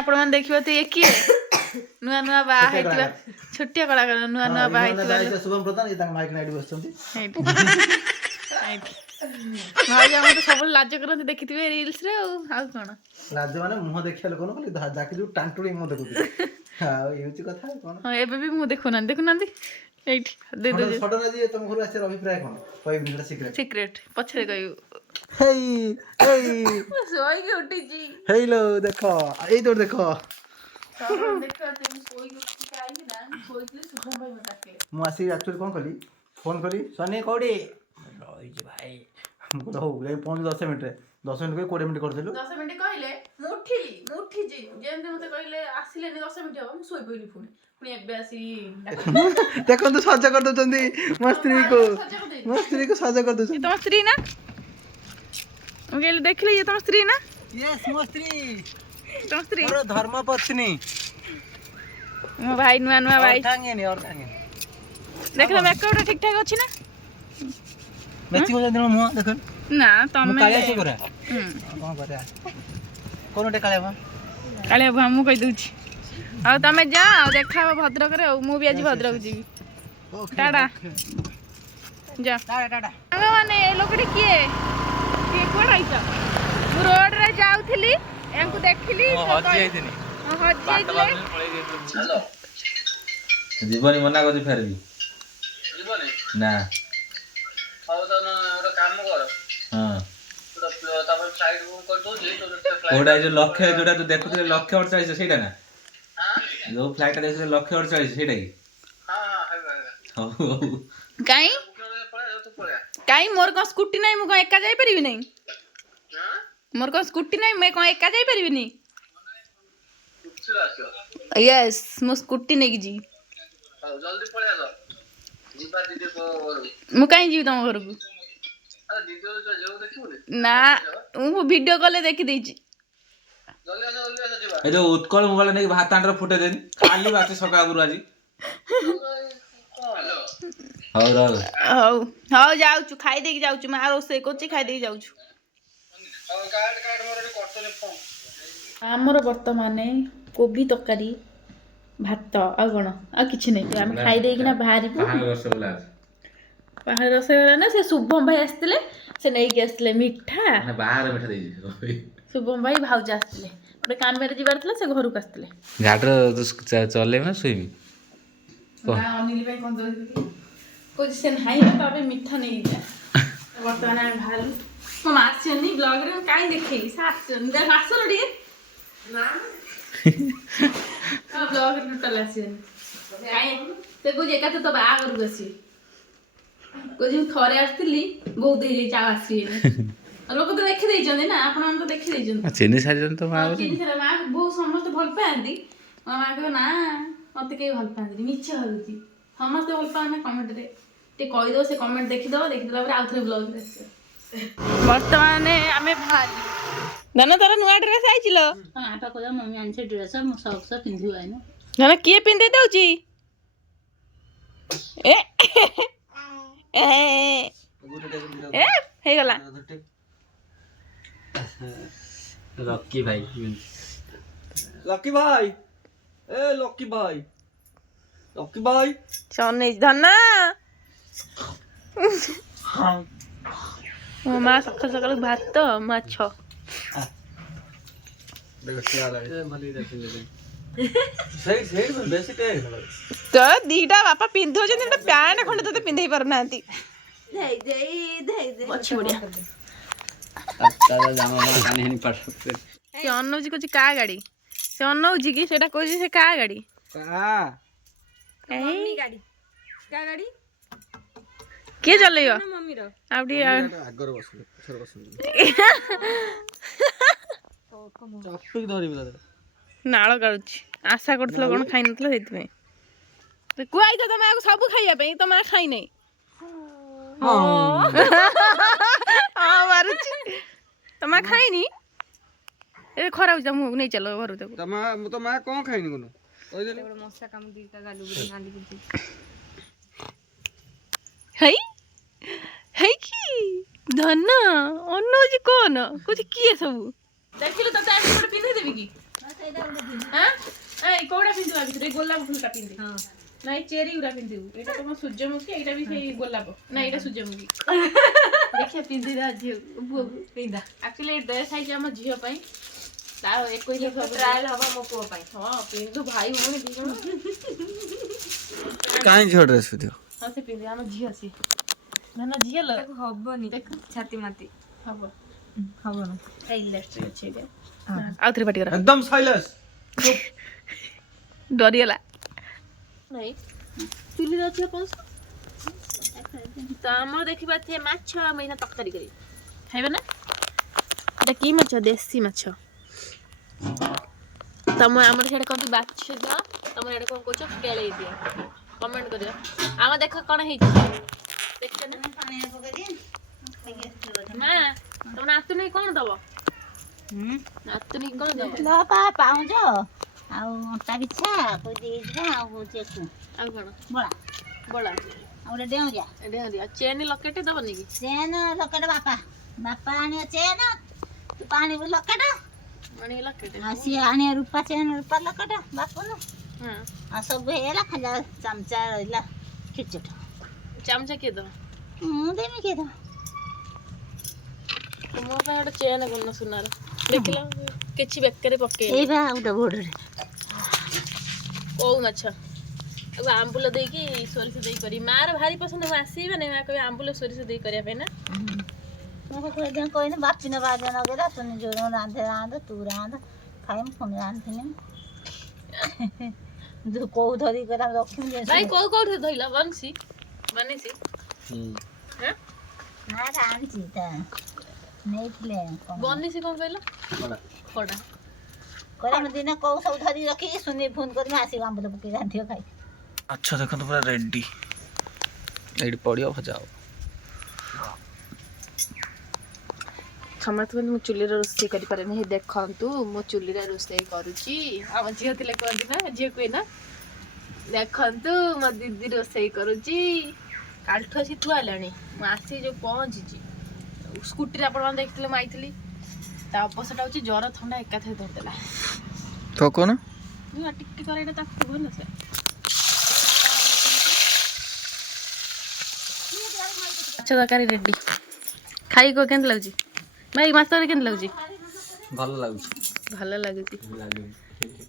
आपण मैंने देखिबो तो ये किए नुआ नुआ बा हेतिबा छोटिया कलाकार नुआ नुआ बा हेतिबा शुभम प्रधान ये तांग माइक नाइट बसचंती भाई हम तो सब लाज करते देखिथिबे रील्स रे आ कोन लाज माने मुह देखिया लोक न खाली जाके जो टांटुडी मुह देखुती हां ये होची कथा कोन हां एबे भी मुह देखो ना एठी दे दे सडन आज तुम घर आछर अभिप्राय कोन कहि बिना सीक्रेट सीक्रेट पछरे कहियो हेई हेई सोई के उठी जी हेलो देखो ए तो देखो देखो तुम सोई के उठी के आई ना सोई के शुभम भाई मत के मु आसी एक्चुअली कोन कली फोन करी सनी कोडी रही जे भाई मु तो हो 10 मिनिट रे 10 मिनिट को 20 मिनिट कर देलु 10 मिनिट कहले मु उठी जी जेंते मते कहले आसिले 10 मिनिट हो मु सोई पइली पुणी एबे आसी देखो तो सजा कर दउचंदी मो स्त्री को सजा कर दउचंदी तुम स्त्री ना हम कहले देखले ये तुम स्त्री ना यस मो स्त्री तुम स्त्री मोर धर्म पत्नी मो भाई नुआ नुआ भाई और थांगे देखले मेकअप ठीक ठाक अछि ना मेची को दिन मुह देखो ना तमे काले से करा कोन करा कोन टे काले बा काले बा मु कहि दउछि आ तमे जाओ देखाबो भद्रक रे मु भी आज भद्रक जीवी टाटा जा टाटा टाटा माने ए लोकडी किए के कोड आइता मु रोड रे जाउथली एंकु देखली हज जाइथिनी हज जाइले हेलो जीवनी मना कर फेर भी जीवनी ना आउ त एउटा काम गर हां एउटा तपाईं फ्लाइट बुक कर दो जे तो फ्लाइट कोडा जो लक्ष्य जोटा तू देखुते लक्ष्य 48 सेटा ना हां जो फ्लाइट देखुते लक्ष्य 48 सेटा की हां हां हो काई तो पळे काई मोर को स्कूटी नाही मु को एका जाई परिबि नाही हां मोर को स्कूटी नाही मैं को एका जाई परिबि नहीं कुछ आसो यस मो स्कूटी नेकी जी हां जल्दी पळे आसो जीवा दीदी को मु काई जीव तम घर को अरे दीदी तो जेउ देखिबो ना मु वीडियो कॉल देखि देछि जल्दी आसो जीवा ए जो उत्कल मोबाइल ने भात आंडर फुटे देन खाली बात सका गुरु आज हेलो हो रह हौ जाउछु खाइ देकी जाउछु मा रोसे कोची खाइ देकी जाउछु अब कार्ड मोर करतले फोन हमर वर्तमाने कोबी तकारी भात आ कोन आ किछि नै हम खाइ देकी ना बाहरिबु कहां रसगोल्ला बाहर रसगोल्ला ना से शुभम भाई आस्तिले से नै के आस्तिले मिठा ना बाहर मिठा देई शुभम भाई भाउज आस्तिले गोटे काम मेरे जिबार थला से घर को आस्तिले गाडर चले ना सोइबी ना अनिल भाई कोन दोई कोच से नाही ना तबे मिठा नै जा वर्तमान हम भालु को माछनी ब्लॉग रे काई देखै सासन दे माछन रे ना का ब्लॉग रे टलासिन काई से को जेका तो बा कर बसी को जे थरे आस्तिली बहुत दे जा आसी लोक तो देखि दै जने ना आपन तो देखि दै जने चेनी साजन तो मा चिनी सारा मा बहुत समस्त भल पांदी मामा को ना मते के भल पांदी मिछ हरुची समस्त भल पाने कमेंट रे ते कहि दो से कमेंट देखि दला पर आउथरे ब्लॉग रे वर्तमान आमे भारी धन तोर नुआ ड्रेस आइचिलो हां आपा को मम्मी आनसे ड्रेस मो सब सब पिंधु आइनो धन किए पिंदे दउची ए ए हे गला लकी भाई ए लकी भाई सोने धन मो मा सकाल सकाल भात माछ देखो क्या लगे भली देखिले सही सही बेसी टे तो दीटा बापा पिंधो जने पैंट खंड तो पिंधै पर नांती धै अच्छी बढ़िया दादा जामा वाला कानी हनी पड़ सकते से अन्नौ जी कोची का गाड़ी से अन्नौ जी की सेटा कोची से का गाड़ी का मम्मी गाड़ी का गाड़ी के चलेयो मम्मी रो आउडी आगर बस पछर बस चापी धरि दादा नाळ काढुची आशा करथलो कोन खाइ नथलो हेतमे तो कुआई तो तमे सब खाइया पे तमे खाइ नै हां मारुची तमे खाइनी ए खरा हो जा मु नै चलो घर तक तमा कोन खाइनी कोनो ओइ दे मस्सा काम दी का गालू गुडी नाली गुडी है है की धन अन्नो जी कोन कुछ किए सब देखिलो त टाइम पर पिने देबी की হ্যাঁ এই কোউটা পিন্ধিবা ভিতরে গোলাপ ফুলটা পিন্ধি না এই চেরি গুড়া পিন্ধিবু এটা তোমার সূর্যমুখী এইটা ବି সেই গোলাপ না এটা সূর্যমুখী ଦେଖିଆ ପିନ୍ଧିଦା ଝିଅ ପୁଅକୁ ପିନ୍ଧା ଆକ୍ଚୁଆଲି ଏ ଡ୍ରେସ୍ ହେଇଛି ଆମ ଝିଅ ପାଇଁ ତା 21 ସବୁ ଟ୍ରାଏଲ ହବ ମୋ ପୁଅ ପାଇଁ ହଁ ପିନ୍ଧୁ ଭାଇ ଭଉଣୀ ଦି ଜଣ କାହିଁ ଝିଅ ଡ୍ରେସ୍ ପିନ୍ଧିବ ହଁ ସେ ପିନ୍ଧି ଆମ ଝିଅ ସିଏ ନା ନା ଝିଅ ଲ ହବନି ଛାତି ମାତି ହବ ହବନି ହେଇ ଲେଫ୍ଟ ଅଛି ଏଇଟା ଆଉ ଥରେ ପାଟି କର ଏକଦମ ସାଇଲେନ୍ସ ଡରିଗଲା ନାଇଁ ଚୁଲିରେ ଅଛି ପଂସ ତ ଆମର ଦେଖିବା थे ମାଛ ଆମେ ଏଇନା ତରକାରୀ କରି ଖାଇବା ନା ଏଟା କି ମାଛ ଦେଶୀ ମାଛ ତମ ଆମର ସିଆଡ଼େ କହନ୍ତି ବାଛ ଦିଅ ତମର ଇଆଡ଼େ କ'ଣ କହୁଛ କେଳେଇ ଦିଅ କମେଣ୍ଟ କରିବ ଆମ ଦେଖ କ'ଣ ହେଇଛି ଦେଖିଛ ନା ମା ତମ ନାତୁଣୀ କ'ଣ ଦବ ନାତୁଣୀ କ'ଣ ଦବ ପାଉଁଜ ଆଉ ଅଣ୍ଟା ପିଛା ଦେଇଯିବା ଆଉ ହଉଛି ଆଉ କ'ଣ ବଳା ବଳା ଆଉ ଗୋଟେ ଡେଉଁରିଆ ଆଉ ଚେନ୍ ଲକେଟ ଦବନି କି ଚେନ୍ ଲକେଟ ବାପା ଆଣିବ ଚେନ୍ ତୁ ଆଣିବୁ ଲକେଟ ଆଣିକି ଲକେଟ ଆଉ ସିଏ ଆଣିବ ରୂପା ଚେନ୍ ରୂପା ଲକେଟ ବାପନ ହଁ ଆଉ ସବୁ ହେଇଗଲା ଖାଲି ଚାମଚା ରହିଲା ଛୋଟ ଚାମଚା କିଏ ଦବ ମୁଁ ଦେମି କିଏ ଦବ ମୋ ପାଇଁ ଗୋଟେ ଚେନ୍ କରୁନ ସୁନାର ଦେଖିଲ କିଛି ବେକରେ ପକେଇ ଏଇ ବା ଗୋଟେ ବୋର୍ଡରେ କୋଉ ମାଛ ତାକୁ ଆମ୍ବୁଲ ଦେଇକି ସୋରିଷ ଦେଇ କରି ମାର ଭାରି ପସନ୍ଦ ମୁଁ ଆସିବି ମାନେ ମା କହିବେ ଆମ୍ବୁଲ ସୋରିଷ ଦେଇ କରିବା ପାଇଁ ନା ମୁଁ କହିନି ବାପିନ ବାଜ ନଗେଇଲା ତୁ ନିଜ ରାନ୍ଧେ ତୁ ରାନ୍ଧ ଖାଇମି ପୁଣି ରାନ୍ଧିନି କୋଉ ଧରି କରି ରଖିମି ଭାଇ କୋଉଠି ଧଇଲ ବନିସି ହଁ ନା ଆଣିଛି ତା ନେଇଥିଲେ ବନିସି କ'ଣ କହିଲ ଖଡ଼ା କହିଲା ମୁଁ ଦିନେ କୋଉ ସବୁ ଧରି ରଖିକି ସୁନି ଫୋନ୍ କରିବି ଆସିବ ଆମ୍ବୁଲ ପକେଇ ରାନ୍ଧିବ ଖାଇ ଆଚ୍ଛା ଦେଖନ୍ତୁ ପୁରା ରେଡି ଏଇଠି ପଡ଼ିବ ଭଜା ହବ ସମସ୍ତେ କୁହନ୍ତି ମୁଁ ଚୁଲିରେ ରୋଷେଇ କରିପାରେନି ଦେଖନ୍ତୁ ମୁଁ ଚୁଲିରେ ରୋଷେଇ କରୁଛି ଆମ ଝିଅ ଥିଲେ କୁହନ୍ତି ନା ଝିଅ କୁହେ ନା ଦେଖନ୍ତୁ ମୋ ଦିଦି ରୋଷେଇ କରୁଛି କାଲିଠୁ ଆସି ଥୁଆ ହେଲାଣି ମୁଁ ଆସି ଯେଉଁ ପହଞ୍ଚିଛି ସ୍କୁଟିରେ ଆପଣମାନେ ଦେଖିଥିଲେ ମୁଁ ଆଇଥିଲି ତା ଅବସ୍ଥାଟା ହେଉଛି ଜ୍ୱର ଥଣ୍ଡା ଏକାଥରେ ଧରିଦେଲା ତ କ'ଣ ଟିକେ କରେ ଏଇଟା ତାକୁ ଭଲ ସେ ମାଛ ତରକାରୀ ରେଡି ଖାଇ କେମିତି ଲାଗୁଛି ଭାଇ ମାଛ ତରକାରୀ କେମିତି ଲାଗୁଛି ଭଲ ଲାଗୁଛି ଭଲ ଲାଗୁଛି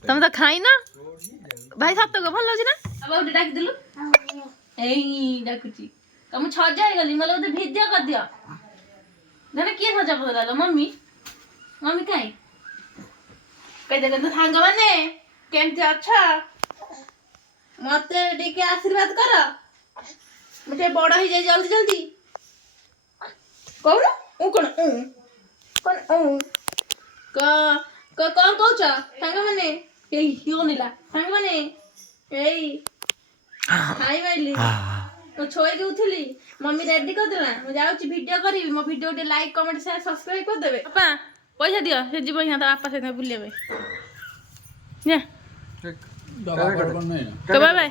ତମେ ତ ଖାଇନ ଭାଇ ସତ କହ ଭଲ ଲାଗୁଛି ନା ଆଉ ଗୋଟେ ଡାକିଦେଲୁ ଏଇ ଡାକୁଛି ମୁଁ ସଜା ହେଇଗଲି ମୋତେ ବୋଧେ ଭିଡ଼ିଓ କରିଦିଅ ଧର କିଏ ସଜା ପକାଇଲ ମମ୍ମି କାଇଁ କହିଦେବେ ତ ସାଙ୍ଗମାନେ କେମିତି ଅଛ ମତେ ଟିକେ ଆଶୀର୍ବାଦ କର ମୁଁ ଟିକେ ବଡ଼ ହେଇଯାଇ ଜଲ୍ଦି କହୁନ କ'ଣ କହୁଛ ସାଙ୍ଗମାନେ ଏଇ ହିଓନିଲା ସାଙ୍ଗମାନେ ଏଇ ଖାଇବାଇଲି ମୁଁ ଛୋଇକି ଉଠିଲି ମମ୍ମି ରେଡି କରିଦେଲା ମୁଁ ଯାଉଛି ଭିଡ଼ିଓ କରିବି ମୋ ଭିଡ଼ିଓ ଟିକେ ଲାଇକ୍ କମେଣ୍ଟ ସେୟାର ସବସ୍କ୍ରାଇବ୍ କରିଦେବେ ବାପା ପଇସା ଦିଅ ସେ ଯିବ ହିଁ ତା ବାପା ସହିତ ବୁଲିବା ପାଇଁ ବାଏ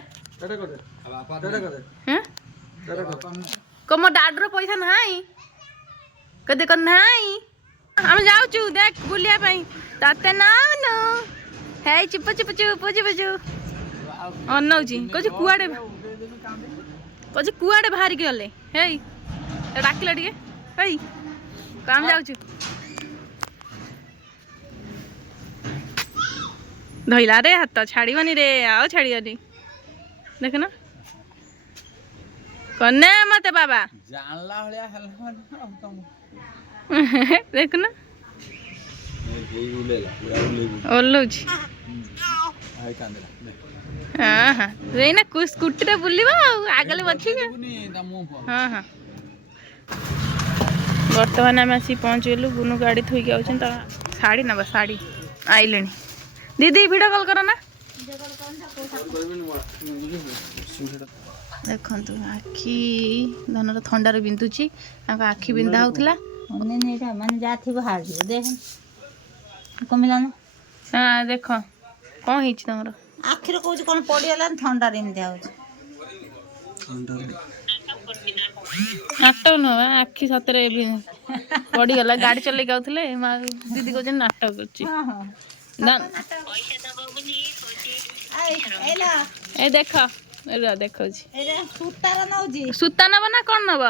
ମୋ ଡାଡର ପଇସା ନାହିଁ କଦେ କ'ଣ ନାହିଁ ଆମେ ଯାଉଛୁ ଦେଖ ବୁଲିବା ପାଇଁ ତତେ ନାଉନୁ ହେଇ ଚୁପ ଅନଉଛି କହୁଛି କୁଆଡ଼େ ବାହାରିକି ଗଲେ ହେଇ ଡାକିଲା ଟିକେ ହେଇ ଆମେ ଯାଉଛୁ ଧଇଲା ରେ ହାତ ଛାଡ଼ିବନି ରେ ଆଉ ଛାଡ଼ିବନି ଦେଖୁନ କନେ ମତେ ବାବା ଦେଖୁନ ଓହ୍ଲଉଛି ଏଇନା ସ୍କୁଟିରେ ବୁଲିବ ଆଉ ଆଗରେ ବସିକି ହଁ ବର୍ତ୍ତମାନ ଆମେ ଆସିକି ପହଞ୍ଚିଗଲୁ ବୁନୁ ଗାଡ଼ି ଥୋଇକି ଆଉଛନ୍ତି ତା ଶାଢ଼ୀ ନେବା ଶାଢ଼ୀ ଆଇଲେଣି ଦିଦି ଭିଡ଼ିଓ କଲ୍ କର ନା ଦେଖନ୍ତୁ ଆଖି ଧନର ଥଣ୍ଡାରେ ବିନ୍ଧୁଛି ତାଙ୍କ ଆଖି ବିନ୍ଧା ହେଉଥିଲା ମାନେ ଯାହା ଥିବ ହାରିଯିବ ଦେଖ କମିଲା ନା ହଁ ଦେଖ କ'ଣ ହେଇଛି ତମର ଆଖିରେ କହୁଛି କ'ଣ ପଡ଼ିଗଲାନି ଥଣ୍ଡାରେ ଏମିତି ହେଉଛି ନାଟକ ନୁହଁ ଆଖି ସତରେ ପଡ଼ିଗଲା ଗାଡ଼ି ଚଲେଇକି ଆଉଥିଲେ ମା ଦିଦି କହୁଛନ୍ତି ନାଟକ କରୁଛି ଏ ଦେଖ ଏଇଟା ଦେଖଉଛି ଏଇଟା ସୂତାର ନଉଛି ସୂତା ନବ ନା କଣ ନବ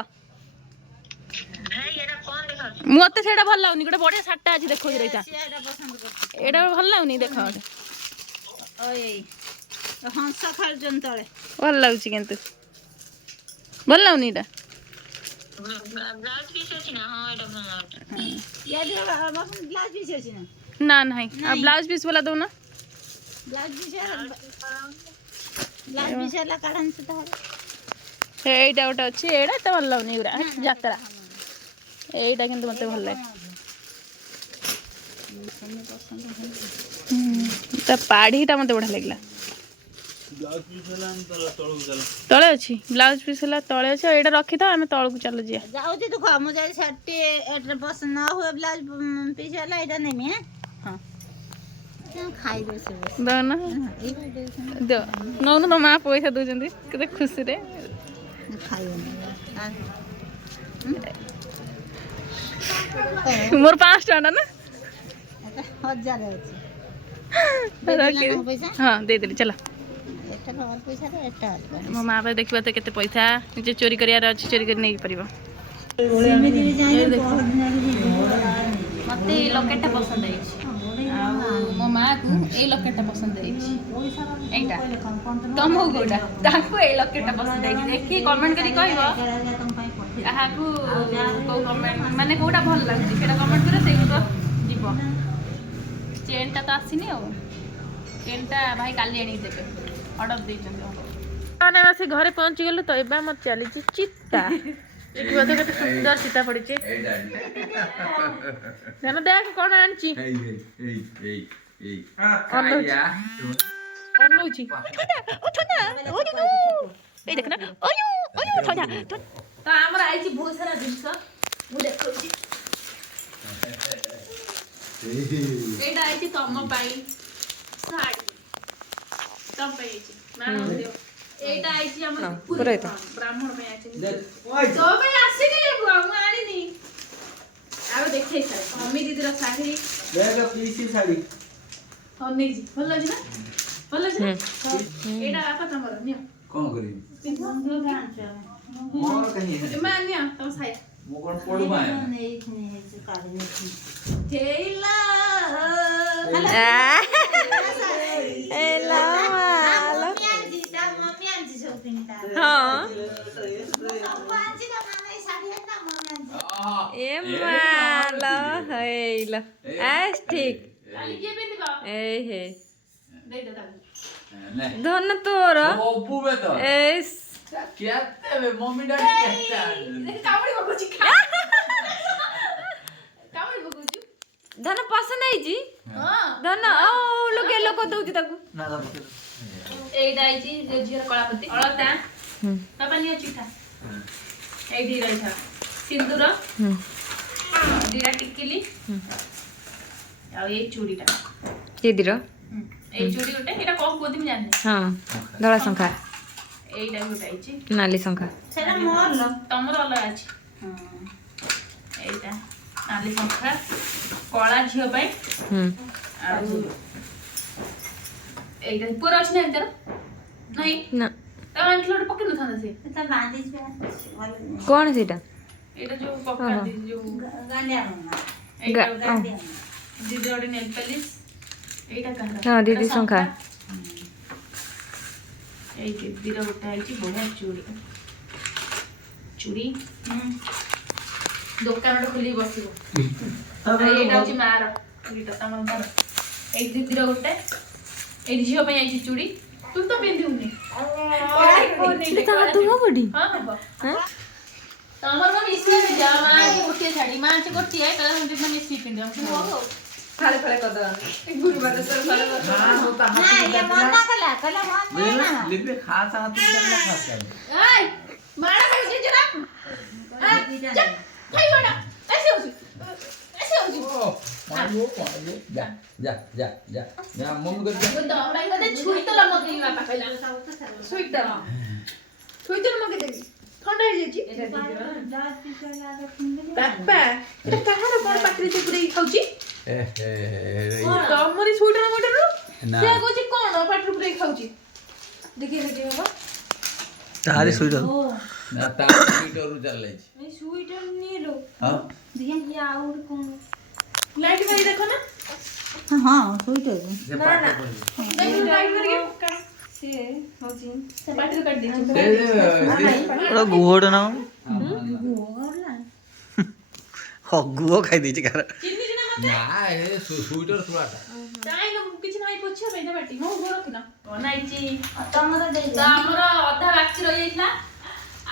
ମତେ ସେଇଟା ଭଲ ଲାଗୁନି ଗୋଟେ ବଢିଆ ଶାଢୀଟା ଅଛି ଦେଖଉଛି ଏଇଟା ଏଇଟା ପସନ୍ଦ କରୁଛି ଏଇଟା ଭଲ ଲାଗୁନି ଦେଖ ଗୋଟେ ଏଇ ହଂସ ଖାଉଛନ୍ତି ତଳେ ଭଲ ଲାଗୁଛି କିନ୍ତୁ ଭଲ ଲାଗୁନି ଏଇଟା ବ୍ଲାଉଜ ପିସ୍ ଅଛି ନା ନା ନାହିଁ ଆଉ ବ୍ଲାଉଜ ପିସ୍ ବାଲା ଦଉନ ବ୍ଲାଉଜ ପିସ୍ ହେଲା କାଢନ୍ତୁ ତାହେଲେ ଏଇଟା ଗୋଟେ ଅଛି ଏଇଟା ଏତେ ଭଲ ଲାଗୁନି ଏଗୁରା ଯାତ୍ରା ଏଇଟା କିନ୍ତୁ ମତେ ଭଲ ଲାଗେ ତା ପାଢ଼ୀଟା ମତେ ବଢିଆ ଲାଗିଲା ତଳେ ଅଛି ବ୍ଲାଉଜ ପିସ୍ ହେଲା ତଳେ ଅଛି ଆଉ ଏଇଟା ରଖିଥାଅ ଆମେ ତଳକୁ ଚାଲୁ ଯିବା ଯାଉଛି ତୁ କହ ମୁଁ ଯଦି ଶାଢ଼ୀ ଏଟା ପସନ୍ଦ ନ ହୁଏ ବ୍ଲାଉଜ ପିସ୍ ହେଲା ଏଇଟା ନେମି ହଁ ଖାଇଦେବେ ସେ ଦଉନ ନଉନ ତମ ମା ପଇସା ଦଉଛନ୍ତି କେତେ ଖୁସିରେ ଖାଇବେନି ମୋର 5 ଟଙ୍କା ନା 1000 ଅଛି ପଇସା ହଁ ଦେଇଦେଲି ଚାଲ ଏଟା ଘର ପଇସା ଏଟା ମୋ ମା ପାଇଁ ଦେଖିବା ତ କେତେ ପଇସା ନିଜେ ଚୋରି କରିବାର ଅଛି ଚୋରି କରି ନେଇପାରିବ ମତେ ଏଇ ଲକେଟଟା ପସନ୍ଦ ହେଇଛି ଆଉ ମୋ ମାକୁ ଏଇ ଲକେଟଟା ପସନ୍ଦ ହେଇଛି ଏଇଟା ତମକୁ କୋଉଟା ତାଙ୍କୁ ଏଇ ଲକେଟଟା ପସନ୍ଦ ହେଇଛି ଦେଖି କମେଣ୍ଟ କରି କହିବ କାହାକୁ କୋଉ କମେଣ୍ଟ ମାନେ କୋଉଟା ଭଲ ଲାଗୁଛି ସେଇଟା କମେଣ୍ଟ କରିବ ସେଇଗୁଡିକ ଯିବ ଚେନ୍ଟା ତ ଆସିନି ଆଉ ଚେନ୍ଟା ଭାଇ କାଲି ଆଣିକି ଦେବେ ଅର୍ଡର ଦେଇଛନ୍ତି ଆମେ ଆସି ଘରେ ପହଞ୍ଚିଗଲୁ ତ ଏବେ ଆମର ଚାଲିଛି ଚିତା ଦେଖିବ ତ କେତେ ସୁନ୍ଦର ଚିତା ପଡିଛି ଧ୍ୟାନ ଦେଖ କଣ ଆଣିଛି ଅନଉଛି ଏଇ ଦେଖ ନା ତ ଆମର ଆଇଛି ବହୁତ ସାରା ଜିନିଷ ମୁଁ ଦେଖଉଛି ଏଇଟା ଆଇଛି ତମ ପାଇଁ ଶାଢ଼ୀ ତମ ପାଇଁ ଆଇଛି এইটা আইছি আমার ব্রাহ্মণ ପାଇଁ ଆଇଛି তো ପାଇଁ ଆସିନି ମୁଁ ଆଣିନି ଆଉ ଦେଖେଇ ସାର ଅମି ଦିଦିର ଶାଢ଼ୀ ଦେଖ ପିସି ଶାଢ଼ୀ ଅନେଇଛି ଭଲ ଅଛି ନା ଭଲ ଅଛି ନା ଏଇଟା ବାପା ତମର ନିଅ କଣ କରିବି ମୋର କାହିଁ ଏମା ନିଅ ତମ ସାଇ ମୁଁ କଣ ପଡୁମା ହେଇଲା ଧନ ତୋର मम्मी डैडी କାମୁଡି ପକଉଛି କାମୁଡି ପକଉଛୁ ଧନ ପସନ୍ଦ ହେଇଛି ହଁ ଧନ ଲୋକ ଲୋକ ଦଉଛି ତାକୁ এইটা আইছি ঝিওর কলাপতি অলতা বাবা নিও চিঠা এইটি রইছা সিন্দুর দিরা টিকিলি আর এই চুড়িটা দিদির এই চুড়ি গোটে এটা কোন কোদি আমি জানি হ্যাঁ ধଳା ଶଙ୍ଖା এইটা গোটে আইছি ନାଲି ଶଙ୍ଖା সেটা মোর ତମର ଅଲଗା ଅଛି এইটা ନାଲି ଶଙ୍ଖା କଳା ଝିଅ ପାଇଁ ଆଉ এইটা পুরো ଅଛି না ଏନ୍ତର ନାହିଁ ନା ତା ଆଣ୍ଠୁ ଗୋଟେ ପକେଇ ନଥାନ୍ତା ସେ তা বাঁধিস କଣ ସେଇଟା ଏଇଟା ଯୋଉ ପକାନ୍ତି ଯୋଉ গান্ডিয়া এইটা গান্ডিয়া ଦିଦି ଗୋଟେ ନେଲ୍ ପଲିସ୍ ଏଇଟା କାହାର ହଁ ଦିଦି ଶଙ୍ଖା ଏଇ ଦିଦିର ଗୋଟେ ହେଇଛି ବଢିଆ ଚୁଡ଼ି ଚୁଡ଼ି ଦୋକାନଟା ଖୋଲିକି ବସିବ ଏଇଟା ହଉଛି ମାର ଚୁଡ଼ିଟା ତମର ତାର ଏଇ ଦିଦିର ଗୋଟେ ଏଇ ଝିଅ ପାଇଁ ଆଇଛି ଚୁଡ଼ି ତୁ ତ ପିନ୍ଧିବୁନି ହଁ ହବ ତମର ମିଶିକି ପିନ୍ଧିବ ମା ଗୋଟିଏ ଶାଢୀ ମା ଗୋଟିଏ ମିଶିକି ପିନ୍ଧିବ ଫାଳେ ଫାଳେ କରିଦେବା ଗୁରୁବାର না ये মনা কলা কলা মন না লিপে খাস হাত দিলে খাস এই মারা খাইছিস জরা যা খাই বড়া এসে হচ্ছে मारो जा जा जा जा जा मम्मी कर তো ভাই মতে ছুই তো লমকে বাপা কইলা ছুই তো লমকে দেখি ঠান্ডা হয়ে যাচ্ছে বাপা এটা কাହାର কোন পাত্রে যে পুরেই খাଉଛି ତମରି ସୁଇଟର ମୋଟର ନା ସେ କହୁଛି କଣ ପାଟିରୁ ପୁରେଇ ଖାଉଛି ଦେଖି ଦେଖି ବାବା ତାରି ସୁଇଟର ନା ତା ଟ୍ୱିଟରରୁ ଚାଲିଛି ଏ ସୁଇଟର ନିଏଲୋ ହଁ ଦେଖି ଆଉ ଗୋଟେ କଣ ଲାଇଟ୍ ଭାଇ ଦେଖ ନା ହଁ ଶୋଇଟେ ସେ ପାଠ ପଢିବ ଲାଇଟ୍ କରିକେ ସେ ହଉଛି ସେ ପାଟିରୁ କାଟି ଦେଇଛି ଗୋଟେ ଗୁହଟେ ନା ଗୁହ ଖାଇ ଦେଇଛି କାର ଚିନି ଚିନା ମତେ ନା ଏ ସୁଇଟର ଥୁଆଟା ଚାଇନ କିଛି ନାହିଁ ପୋଛିବା ପାଇଁ ବାଟି ମୁଁ ଘର ରଖିନ ବନାଇଛି ତମର ଦେଇ ତ ଆମର ଅଧା ବାକି ରହିଯାଇଥିଲା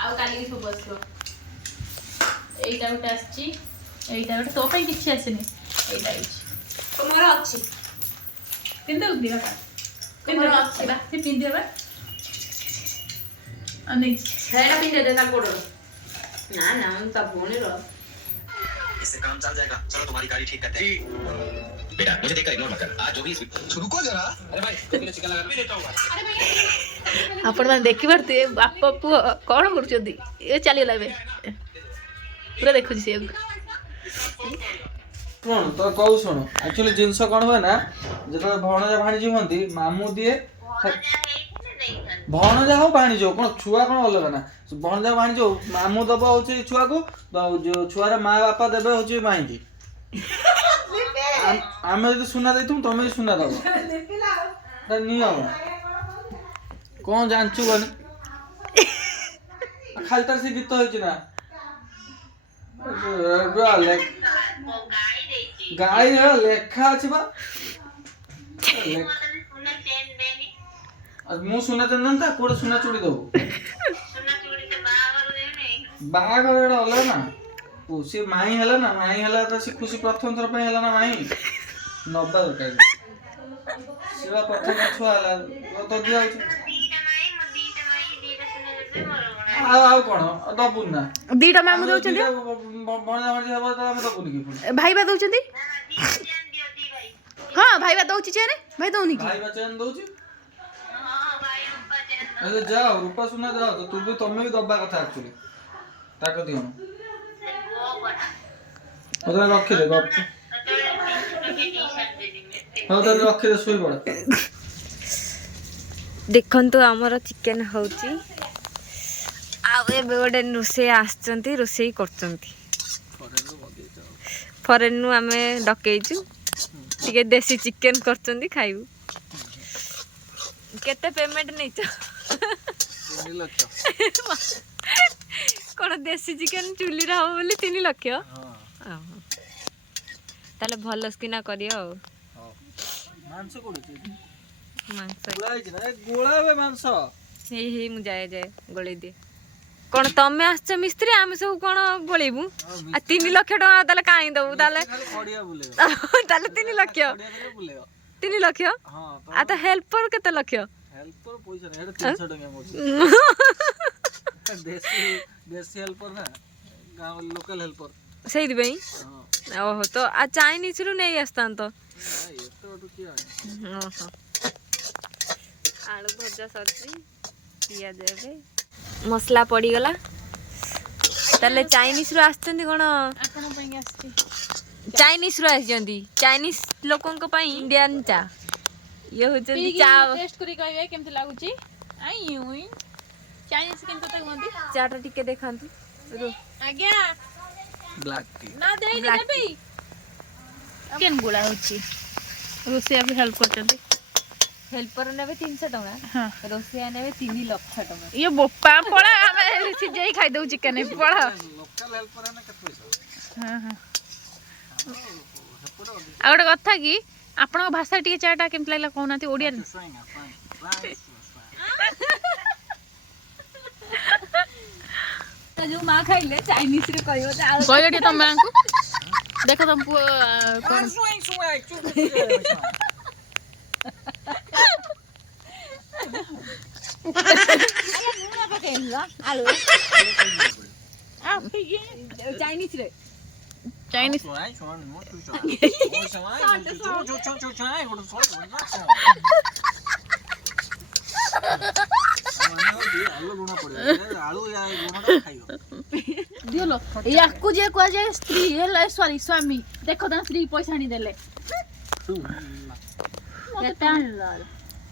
ଆଉ କାଲିକି ସବୁ ଆସିବ ଏଇଟା ଗୋଟେ ଆସିଛି ଏଇଟା ଗୋଟେ ତୋ ପାଇଁ କିଛି ଆସିନି ଏଇଟା ହେଇଛି ତୁମର ଅଛି କିନ୍ତୁ ଦିଅ କା କିନ୍ତୁ ଅଛି ବା ସେ ପିନ୍ଧିବ ବା ଅନେକ ସେଇଟା ପିନ୍ଧେ ଦେ ତା ଗୋଡ଼ର ନା ନା ତା ଭଉଣୀର इससे काम चल जाएगा चलो तुम्हारी गाड़ी ठीक करते हैं बेटा मुझे देखकर इग्नोर मत कर आज जो भी रुको जरा अरे भाई तुमने चिकन लगा मैं देता हूं ଆପଣମାନେ ଦେଖିପାରୁଥିବେ ବାପ ପୁଅ କ'ଣ କରୁଛନ୍ତି ଏ ଚାଲିଗଲା ଏବେ ପୁରା ଦେଖୁଛି ସେ ଶୁଣ ତ କହୁ ଶୁଣ ଆକ୍ଚୁଆଲି ଜିନିଷ କ'ଣ ହୁଏ ନା ଯେତେବେଳେ ଭଣଜା ଭାଣିଜି ହୁଅନ୍ତି ମାମୁଁ ଦିଏ ଭଣଜା ହଉ ଭାଣିଜି ହଉ କ'ଣ ଛୁଆ କ'ଣ ଅଲଗା ନା ଭଣଜା ଭାଣିଜି ହଉ ମାମୁଁ ଦବ ହଉଛି ଛୁଆକୁ ଯୋଉ ଛୁଆର ମା ବାପା ଦେବେ ହଉଛି ମାଇଁକି ଆମେ ଯଦି ସୁନା ଦେଇଥିବୁ ତମେ ବି ସୁନା ଦବ ନିୟମ କ'ଣ ଜାଣିଛୁ କହନି ଖାଲିଟାରେ ସେ ଗୀତ ହେଇଛି ନା ଗାଈ ଲେଖା ଅଛି ବା ମୁଁ ସୁନା ଦେନି ତାକୁ ଗୋଟେ ସୁନା ଚୁଡ଼ି ଦବୁ ବାହାଘର ଏଇଟା ଅଲଗା ନା ସେ ମାଇଁ ହେଲା ନା ମାଇଁ ହେଲା ତ ସେ ଖୁସି ପ୍ରଥମ ଥର ପାଇଁ ହେଲା ନା ମାଇଁ ନବା ଦରକାର ସେଟା ପ୍ରଥମ ଛୁଆ ହେଲା ତ ଦିଆହଉଛି ଆଉ କ'ଣ ଦବୁନି ନା ଦିଟା ମାମୁଁ ଦଉଛନ୍ତି ଭଣଜା ଭାଣିଜି ହବ ତ ଆମେ ଦବୁନି କି ପୁଣି ଭାଇ ବା ଦଉଛନ୍ତି ହଁ ଭାଇ ବା ଦଉଛି ଚେନ୍ ଭାଇ ଦଉନି କି ଭାଇ ବା ଚେନ୍ ଦଉଛି ଯାଅ ରୂପା ସୁନା ଯାଅ ତ ତମେ ବି ଦବା କଥା ଆକ୍ଚୁଆଲି ତାକ ଦିଅ ତାହେଲେ ରଖିଦେ ହଉ ତାହେଲେ ରଖିଦେ ଶୋଇପଡ଼ ଦେଖନ୍ତୁ ଆମର ଚିକେନ ହଉଛି ଆଉ ଏବେ ଗୋଟେ ରୋଷେଇ ଆସିଛନ୍ତି ରୋଷେଇ କରୁଛନ୍ତି ଫରେନରୁ ଆମେ ଡକେଇଛୁ ଟିକେ ଦେଶୀ ଚିକେନ କରୁଛନ୍ତି ଖାଇବୁ କେତେ ପେମେଣ୍ଟ ନେଇଛ 3 ଲକ୍ଷ କ'ଣ ଦେଶୀ ଚିକେନ ଚୁଲିରେ ହବ ବୋଲି 3 ଲକ୍ଷ ତାହେଲେ ଭଲ ସ୍କିନା କରିବ ଆଉ ମାଂସ କୋଉଠି ମାଂସ ଗୋଳା ହେଇଛି ନା ଗୋଳା ହୁଏ ମାଂସ ହେଇ ମୁଁ ଯାଏ ଗୋଳେଇ ଦିଏ କ'ଣ ତମେ ଆସିଛ ମିସ୍ତ୍ରୀ ଆମେ ସବୁ କ'ଣ ଗୋଳେଇବୁ ଆଉ 3 ଲକ୍ଷ ଟଙ୍କା ତାହେଲେ କାହିଁ ଦବୁ ତାହେଲେ ତାହେଲେ 3 ଲକ୍ଷ 3 ଲକ୍ଷ ଆଉ ତ ହେଲ୍ପର କେତେ ଲକ୍ଷ ହେଲ୍ପର ପଇସା ନାହିଁ ଏଟା 300 ଟଙ୍କା ମୋର ଦେଶୀ ହେଲ୍ପର ନା ଗାଁ ଲୋକାଲ ହେଲ୍ପର ସେଇଥିପାଇଁ ଓହୋ ତ ଆଉ ଚାଇନିଜରୁ ନେଇ ଆସିଥାନ୍ତ ଓହୋ ଆଳୁ ଭଜା ସରିଛି ପିଆଜ ଏବେ ମସଲା ପଡ଼ିଗଲା ତାହେଲେ ଚାଇନିଜରୁ ଆସିଛନ୍ତି କ'ଣ ଆପଣଙ୍କ ପାଇଁ ଆସିଛି ଚାଇନିଜରୁ ଆସିଛନ୍ତି ଚାଇନିଜ ଲୋକଙ୍କ ପାଇଁ ଇଣ୍ଡିଆନ ଚା ଇଏ ହଉଛନ୍ତି ଚା ଟେଷ୍ଟ କରି କହିବେ କେମିତି ଲାଗୁଛି ଚାଇନିଜ କେମିତି କଥା କୁହନ୍ତି ଚାଟା ଟିକେ ଦେଖାନ୍ତୁ ଆଜ୍ଞା ବ୍ଲାକ୍ ଟି ନା ଦେଇନି ଦେବି କେନ୍ ଗୁଳା ହଉଛି ରୋଷେଇଆକୁ ହେଲ୍ପ କରୁଛନ୍ତି ହେଲ୍ପର ନେବେ 300 ଟଙ୍କା ରୋଷେଇଆ ନେବେ 3 ଲକ୍ଷ ଟଙ୍କା ଇଏ ବୋପା ପଳା ଆମେ ସିଝେଇ ଖାଇଦଉ ଚିକେନ ପଳା ଲୋକାଲ ହେଲ୍ପର ନା କେତେ ପଇସା ଆଉ ଗୋଟେ କଥା କି ଆପଣଙ୍କ ଭାଷା ଟିକେ ଚାଟା କେମିତି ଲାଗିଲା କହୁନାହାନ୍ତି ଓଡ଼ିଆରେ ଯୋଉ ମା ଖାଇଲେ ଚାଇନିଜରେ କହିବ କହିଲେ ଟିକେ ତମ ମାଙ୍କୁ ଦେଖ ତମ ପୁଅ କ'ଣ ଚାଇନିଜରେ ଚାଇନିଜ ଦିଅଲୋ ୟାକୁ ଯିଏ କୁହାଯାଏ ସ୍ତ୍ରୀ ହେଲା ସରି ସ୍ୱାମୀ ଦେଖ ତମ ସ୍ତ୍ରୀ ପଇସା ଆଣି ଦେଲେ କେତେ ଆଣିଲ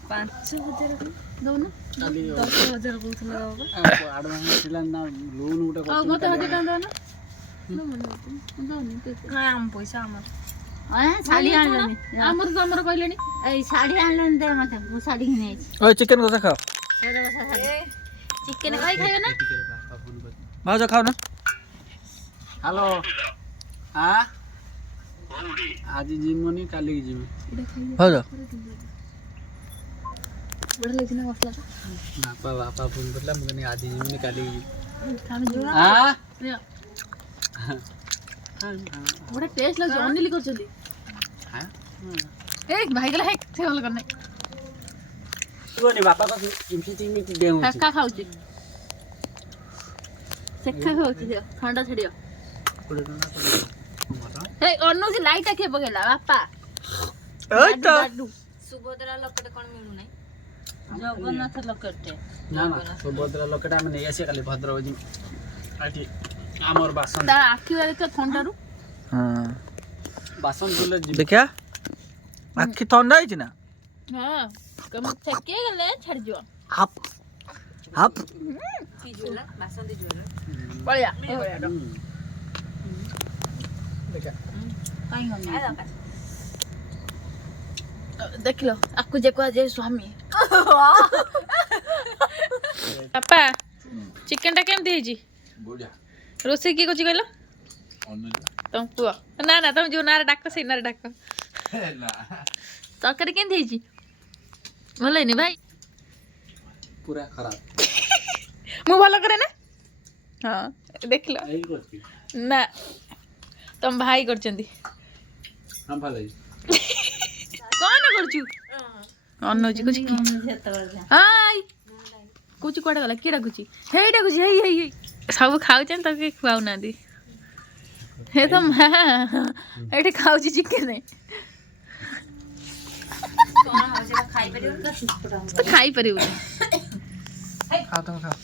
5,000 ଦଉନ 10,000 କହୁଥିଲା ଆଡଭାନ୍ସ ଥିଲା ନା ଲୋନ୍ ଗୋଟେ ଆଉ ମତେ 1,000 ଟଙ୍କା ଦଉନ ଆମ ପଇସା ଆମର ଶାଢୀ ଆଣିଲନି ଆମର ତମର କହିଲେଣି ଏଇ ଶାଢୀ ଆଣିଲନି ଦେ ମତେ ମୁଁ ଶାଢୀ କିଣି ଆଇଛି ଓଏ ଚିକେନ କଷା ଖାଅ ଚିକେନ ଖାଇ ଖାଇବେ ନା ଭାଉଜ ଖାଅ ନା ହ୍ୟାଲୋ ଆଜି ଯିମୁନି କାଲିକି ଯିମୁ ଭାଉଜ ବଢିଆ ଲାଗିଛି ନା ମସଲା ବାପା ଫୋନ କରିଲା ମୁଁ କହିନି ଆଜି ଯିମୁନି କାଲିକି ଯିମୁ ବଢିଆ ଟେଷ୍ଟ ଲାଗୁଛି ଅନିଲି କରୁଛନ୍ତି ଏ ଭାଇ ଗଲା ହେକ୍ ସେ ଭଲ କରିନାହିଁ ବାପା ତ ଚିମିତି ଦେଉ ସେକା ଖାଉଛି ସେକା ଖାଉଛି ଦିଅ ଥଣ୍ଡା ଛାଡିବ ଏ ଅନଉଛି ଲାଇଟ୍ କିଏ ପକେଇଲା ବାପା ସୁଭଦ୍ରା ଲୋକଟେ କଣ ମିଳୁନାହିଁ ଜଗନ୍ନାଥ ଲୋକେଟେ ନା ସୁଭଦ୍ରା ଲୋକଟା ଆମେ ନେଇ ଆସିବା କାଲି ଭଦ୍ରକ ଯିମୁ ଏଠି ଆମର ବାସନ ତା ଆଖି ବାରେ ଥଣ୍ଡାରୁ ବାସନ ଧୁଲେ ଦେଖିଆ ଆଖି ଥଣ୍ଡା ହେଇଛି ନା ହଁ ଛେକିଏ ଗଲେ ଛାଡିଯିବ ହାପ ହାପ ବାସନ ଦେଇଯିବ ପଳେଇଆ ଦେଖିଲ ଆକୁ ଯେ କୁହାଯାଏ ସ୍ୱାମୀ ବାପା ଚିକେନ ଟା କେମିତି ହେଇଛି ରୋଷେଇ କିଏ କରୁଛି କହିଲ ତମ ପୁଅ ନା ତମେ ଯୋଉ ନାଁରେ ଡାକ ସେଇ ନାଁରେ ଡାକ ତରକାରୀ କେମିତି ହେଇଛି ଭଲ ହେଇନି ଭାଇ ପୁରା ଖରାପ ମୁଁ ଭଲ କରେ ନା ହଁ ଦେଖିଲ ନା ତମ ଭାଇ କରିଛନ୍ତି ହଁ ଭଲ ହେଇଛି କଣ କରୁଛୁ ଅନଉଛି କହୁଛି ହାଇ କହୁଛି କୁଆଡେ ଗଲା କିଏ ଡାକୁଛି ହେଇ ଡାକୁଛି ହେଇ ହେଇ ହେଇ ସବୁ ଖାଉଛନ୍ତି ତାକୁ କେହି ଖୁଆଉନାହାନ୍ତି ହେ ତ ମା ଏଠି ଖାଉଛି ଚିକେନ ତ ଖାଇପାରିବୁନି ଖାଅ ତମେ ଖାଅ